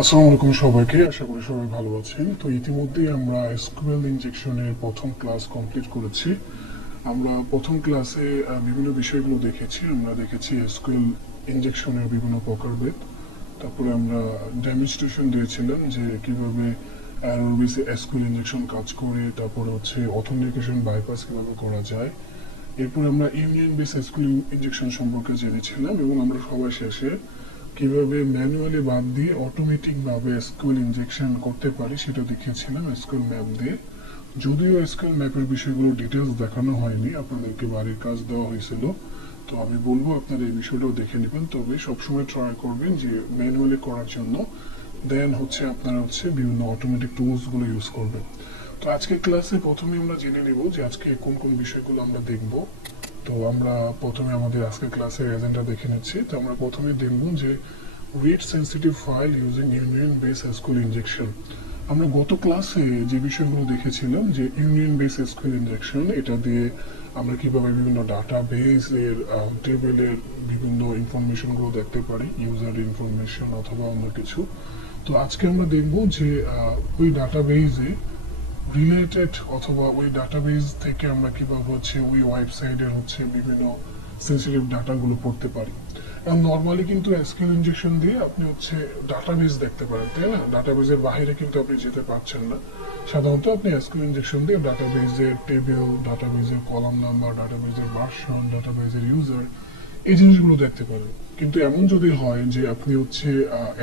আসসালামু আলাইকুম সবাইকে, আশা করি সবাই ভালো আছেন। তো ইতিমধ্যেই আমরা এসকিউএল ইনজেকশনের প্রথম ক্লাস কমপ্লিট করেছি। আমরা প্রথম ক্লাসে বিভিন্ন বিষয়গুলো দেখেছি। আমরা দেখেছি এসকিউএল ইনজেকশনের বিভিন্ন প্রকারভেদ। তারপরে আমরা ডেমনস্ট্রেশন দিয়েছিলাম যে কিভাবে এরর বেসে এসকিউএল ইনজেকশন কাজ করে, তারপরে হচ্ছে অথেন্টিকেশন বাইপাস কিভাবে করা যায়। এরপর আমরা ইউনিয়ন বেস এসকিউএল ইনজেকশন সম্পর্কে জেনেছিলাম এবং আমরা সবাই শেষে কিভাবে ম্যানুয়ালি বাদ দিয়ে অটোমেটিক ভাবে এসকিউএল ইনজেকশন করতে পারি সেটা দেখিয়েছিলাম এসকিউএল ম্যাপ দিয়ে। যদিও এসকিউএল ম্যাপের বিষয়গুলো ডিটেলস দেখানো হয়নি, আপনাদেরকে বাড়ির কাজ দেওয়া হয়েছিল। তো আমি বলবো আপনারা এই বিষয়টাও দেখে নেবেন, তবে সবসময় ট্রাই করবেন যে ম্যানুয়ালি করার জন্য। দেন হচ্ছে আপনারা হচ্ছে বিভিন্ন অটোমেটিক টুলসগুলো ইউজ করবেন। তো আজকের ক্লাসে প্রথমে আমরা জেনে নেব যে আজকে কোন কোন বিষয়গুলো আমরা দেখব। তো আমরা প্রথমে আমাদের আজকের ক্লাসের এজেন্ডা দেখে নিচ্ছি। তো আমরা প্রথমে দেখব যে read sensitive file using union base SQL injection. আমরা গত ক্লাসে যে বিষয়গুলো দেখেছিলাম যে ইউনিয়ন বেস এসকিউএল ইনজেকশন, এটা দিয়ে আমরা কিভাবে বিভিন্ন ডাটা বেস এর টেবিলের বিভিন্ন ইনফরমেশনগুলো দেখতে পারি, ইউজার ইনফরমেশন অথবা অন্য কিছু। তো আজকে আমরা দেখব যে ওই ডাটাবেজে রিলেটেড অথবা ওই ডাটাবেজ থেকে আমরা কিভাবে হচ্ছে ওই ওয়েবসাইটের হচ্ছে বিভিন্ন সেন্সিটিভ ডাটাগুলো পড়তে পারি। এবং নর্মালি কিন্তু এসকিউএল ইনজেকশন দিয়ে আপনি হচ্ছে ডাটাবেজ দেখতে পারেন, তাই না? ডাটাবেজের বাইরে কিন্তু আপনি যেতে পারছেন না। সাধারণত আপনি এসকিউএল ইনজেকশন দিয়ে ডাটাবেজের টেবিল, ডাটাবেজের কলাম নাম্বার, ডাটাবেজের ভার্সন, ডাটাবেজের ইউজার, এই জিনিসগুলো দেখতে পারেন। কিন্তু এমন যদি হয় যে আপনি হচ্ছে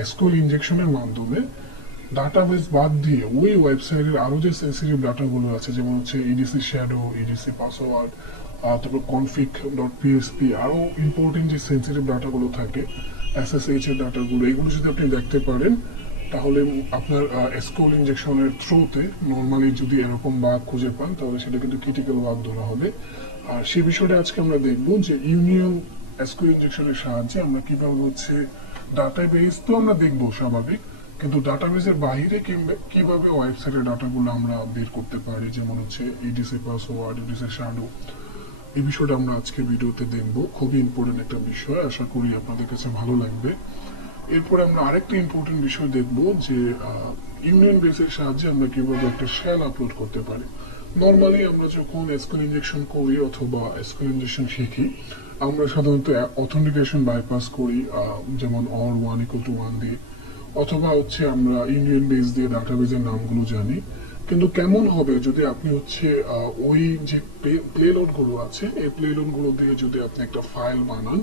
এসকিউএল ইনজেকশনের মাধ্যমে ডাটাবেস বাদ দিয়ে ওই ওয়েবসাইটের আরো যে সেন্সিটিভ ডাটাগুলো আছে, যেমন হচ্ছে ইডিসি শ্যাডো, ইডিসি পাসওয়ার্ড, তারপর কনফিগ ডট পিএসপি, আরো ইম্পর্টেন্ট যে সেন্সিটিভ ডাটাগুলো থাকে, এসএসএইচ এর ডাটাগুলো, এগুলো যদি আপনি দেখতে পারেন তাহলে আপনার এসকিউএল ইনজেকশনের থ্রুতে নর্মালি যদি এরকম বাগ খুঁজে পান তাহলে সেটা কিন্তু ক্রিটিক্যাল বাগ ধরা হবে। আর সেই বিষয়টা আজকে আমরা দেখব যে ইউনিয়ন এসকিউএল ইনজেকশনের সাহায্যে আমরা কিভাবে হচ্ছে ডাটাবেস তো আমরা দেখবো স্বাভাবিক, কিন্তু ডাটাবেসের বাইরে কিভাবে ওয়েবসাইটের ডাটাগুলো আমরা বের করতে পারি, যেমন হচ্ছে ইডিসি পাসওয়ার্ড, ইডিসি শ্যাডো, এই বিষয়টা আমরা আজকে ভিডিওতে দেখব। খুবই ইম্পর্টেন্ট একটা বিষয়, আশা করি আপনাদের কাছে ভালো লাগবে। এরপরে আমরা আরেকটা ইম্পর্টেন্ট বিষয় দেখব যে ইউনিয়ন বেসের সাহায্যে আমরা কিভাবে একটা শেল আপলোড করতে পারি। নর্মালি আমরা যখন এসকিউএল ইনজেকশন করি অথবা এসকিউএল ইনজেকশন শিখি, আমরা সাধারণত অথেন্টিকেশন বাইপাস করি, যেমন অর 1 = 1 দিয়ে, অথবা হচ্ছে আমরা ইউনিয়ন বেস দিয়ে ডাটাবেজের নামগুলো জানি। কিন্তু কেমন হবে যদি আপনি হচ্ছে ওই যে প্লেলোড গুলো আছে, এই প্লেলোড গুলো দিয়ে যদি আপনি একটা ফাইল বানান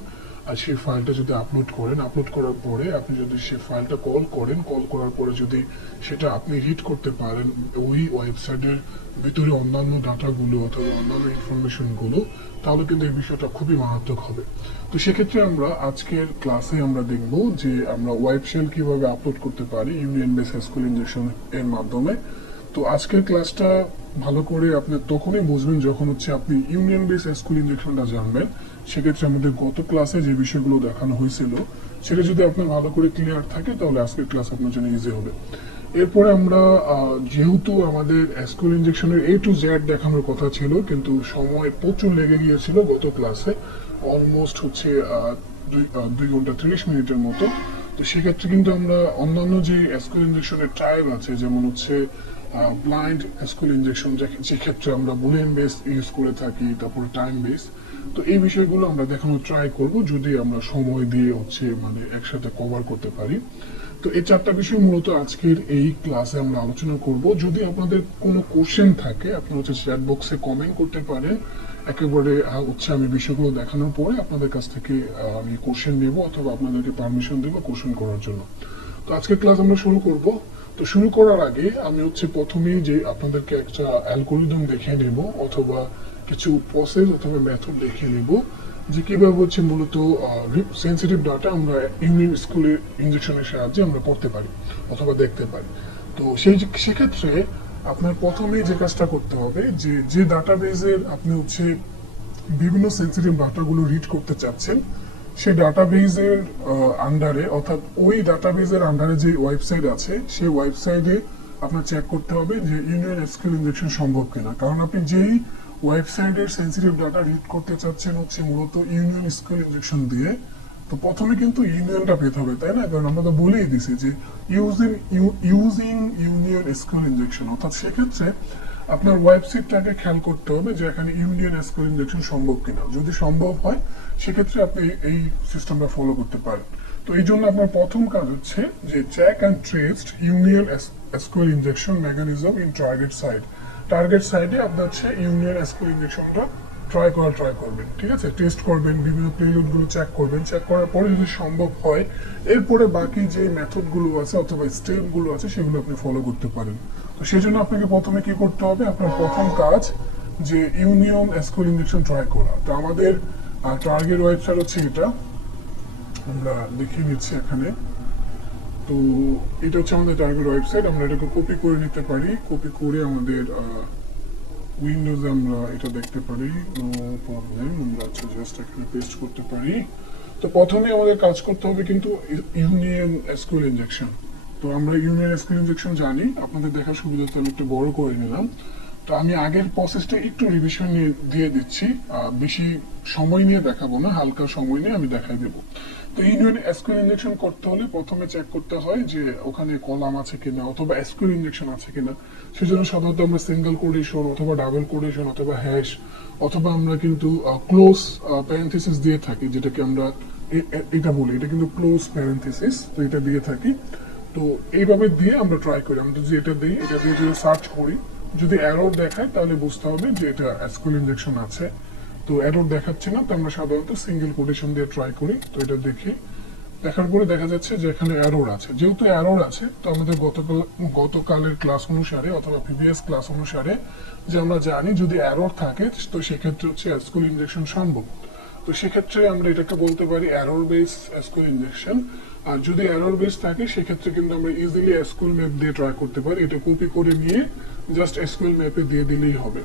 আর সেই ফাইলটা যদি আপলোড করেন, আপলোড করার পরে আপনি যদি সেই ফাইলটা কল করেন, কল করার পরে যদি সেটা আপনি রিড করতে পারেন ওই ওয়েবসাইটের ভিতরে অন্যান্য ডাটাগুলো অথবা অন্যান্য ইনফরমেশনগুলো, তাহলে কিন্তু এই বিষয়টা খুবই মারাত্মক হবে। তো সেক্ষেত্রে আমরা আজকের ক্লাসে আমরা দেখব যে আমরা ওয়েব শেল কিভাবে আপলোড করতে পারি ইউনিয়ন বেস এসকিউএল ইনজেকশন এর মাধ্যমে। তো আজকের ক্লাসটা ভালো করে আপনি তখনই বুঝবেন যখন হচ্ছে আপনি ইউনিয়ন বেস এসকিউএল ইনজেকশনটা জানবেন। সেক্ষেত্রে আমাদের গত ক্লাসে যে বিষয়গুলো দেখানো হয়েছিল সেটা যদি আপনার ভালো করে ক্লিয়ার থাকে তাহলে আজকের ক্লাস আপনার জন্য ইজি হবে। এরপরে আমরা যেহেতু আমাদের এসকিউএল ইনজেকশনের এ টু জেড দেখানোর কথা ছিল, কিন্তু সময় প্রচুর লেগে গিয়েছিল গত ক্লাসে, অলমোস্ট হচ্ছে 2 ঘন্টা 30 মিনিটের মতো। তো সেক্ষেত্রে কিন্তু আমরা অন্যান্য যে এসকিউএল ইনজেকশনের টাইপ আছে, যেমন হচ্ছে ব্লাইন্ড এসকিউএল ইনজেকশন, যে ক্ষেত্রে আমরা বুলিয়ান বেস ইউজ করে থাকি, তারপরে টাইম বেস, তো এই বিষয়গুলো আমরা দেখানোর ট্রাই করব যদি আমরা সময় দিয়ে হচ্ছে মানে একসাথে কভার করতে পারি। তো এই 4টা বিষয় মূলত আজকের এই ক্লাসে আমরা আলোচনা করব। যদি আপনাদের কোনো কোশ্চেন থাকে আপনারা হচ্ছে চ্যাট বক্সে কমেন্ট করতে পারেন। একেবারে হচ্ছে আমি বিষয়গুলো দেখানোর পরে আপনাদের কাছ থেকে আমি কোশ্চেন নেব অথবা আপনাদেরকে পারমিশন দেবো কোশ্চেন করার জন্য। তো আজকের ক্লাস আমরা শুরু করব। তো শুরু করার আগে আমি হচ্ছে প্রথমেই যে আপনাদেরকে একটা অ্যালগোরিদম দেখিয়ে নেব অথবা কিছু প্রসেস অথবা মেথড দেখিয়ে নেব যে কিভাবে হচ্ছে মূলত সেন্সিটিভ ডাটা আমরা ইউনিয়ন স্কুলের ইনজেকশনের সাহায্যে আমরা পড়তে পারি অথবা দেখতে পারি। তো সেক্ষেত্রে আপনার প্রথমেই যে কাজটা করতে হবে যে যে ডাটাবেজের আপনি হচ্ছে বিভিন্ন সেন্সিটিভ ডাটাগুলো রিড করতে চাচ্ছেন, সেই ডাটাবেজের আন্ডারে অর্থাৎ ওই ডাটাবেজের আন্ডারে যে ওয়েবসাইট আছে সেই ওয়েবসাইটে আপনার চেক করতে হবে যে ইউনিয়ন এসকিউএল ইনজেকশন সম্ভব কিনা। কারণ আপনি যেই ওয়েবসাইটের সেন্সিটিভ ডাটা রিড করতে চাচ্ছেন হচ্ছে মূলত ইউনিয়ন এসকিউএল ইনজেকশন দিয়ে, তো প্রথমে কিন্তু ইউনিয়নটা পেতে হবে, তাই না? কারণ আমরা তো বলেই দিছি যে ইউজিং ইউনিয়ন এসকিউএল ইনজেকশন, অর্থাৎ সেক্ষেত্রে আপনার ওয়েবসাইটটাকে খেয়াল করতে হবে যে এখানে ইউনিয়ন এসকিউএল ইনজেকশন সম্ভব কিনা। যদি সম্ভব হয় সেক্ষেত্রে আপনি এই সিস্টেমটা ফলো করতে পারেন। তো এই জন্য আপনার প্রথম কাজ হচ্ছে যে check and traced union SQL injection mechanism in target site. Target সাইটে আপনার হচ্ছে ইউনিয়ন এসকিউএল ইনজেকশনটা ট্রাই করবেন, ঠিক আছে? টেস্ট করবেন, বিভিন্ন পেলোডগুলো চেক করবেন, চেক করার পরে যদি সম্ভব হয় এরপরে বাকি যে মেথডগুলো আছে অথবা স্টেপগুলো আছে সেগুলো আপনি ফলো করতে পারেন। তো সেই জন্য আপনাকে প্রথমে কি করতে হবে, আপনার প্রথম কাজ যে ইউনিয়ন এসকিউএল ইনজেকশন ট্রাই করা। তো আমাদের টার্গেট ওয়েবসাইট হচ্ছে এটা, আমরা দেখিয়ে দিচ্ছি এখানে। তো এটা হচ্ছে আমাদের টার্গেট ওয়েবসাইট। আমরা এটাকে কপি করে নিতে পারি, কপি করে আমাদের উইন্ডোজে আমরা এটা দেখতে পারি, নো প্রবলেম। আমরা জাস্ট এখানে পেস্ট করতে পারি। তো প্রথমে আমাদের কাজ করতে হবে কিন্তু ইউনিয়ন এসকিউএল ইনজেকশন। তো আমরা ইউনিয়ন এসকিউএল ইনজেকশন জানি, আপনাদের দেখার সুবিধাতে আমি একটু বড় করে নিলাম। তো আমি আগের প্রসেসটা একটু রিভিশন দিয়ে দিচ্ছি, বেশি সময় নিয়ে দেখাবো না, হালকা সময় নিয়ে আমি দেখাই দেবো। তো ইউনিয়ন এসকিউএল ইনজেকশন করতে হলে প্রথমে চেক করতে হয় যে ওখানে কলাম আছে কিনা অথবা এসকিউএল ইনজেকশন আছে কিনা। সেজন্য সাধারণত আমরা সিঙ্গেল কোটেশন অথবা ডাবল কোটেশন অথবা হ্যাশ অথবা আমরা কিন্তু ক্লোজ প্যারেন্থেসিস দিয়ে থাকি, যেটাকে আমরা এটা বলি, এটা কিন্তু ক্লোজ প্যারেন্থেসিস, তো এটা দিয়ে থাকি। তো এইভাবে দিয়ে আমরা ট্রাই করি। আমরা যদি এটা দিই, এটা দিয়ে যদি সার্চ করি, যদি এরর দেখায় তাহলে বুঝতে হবে যে এটা এসকিউএল ইনজেকশন আছে। তো এরর দেখাচ্ছে না, তো আমরা সাধারণত সিঙ্গেল কোটেশন দিয়ে ট্রাই করি। তো এটা দেখি, দেখার পরে দেখা যাচ্ছে যে এখানে এরর আছে। যেহেতু এরর আছে, তো আমাদের গতকালের ক্লাস অনুসারে অথবা প্রিভিয়াস ক্লাস অনুসারে যে আমরা জানি যদি এরর থাকে তো সেক্ষেত্রে হচ্ছে এসকিউএল ইনজেকশন সম্ভব। তো সেক্ষেত্রে আমরা এটাকে বলতে পারি এরর বেস এসকিউএল ইনজেকশন। আর যদি এরর বেস থাকে সেক্ষেত্রে কিন্তু আমরা ইজিলি এসকিউএল ম্যাপ দিয়ে ট্রাই করতে পারি। এটা কপি করে নিয়ে জাস্ট এসকিউএল ম্যাপে দিয়ে দিলেই হবে।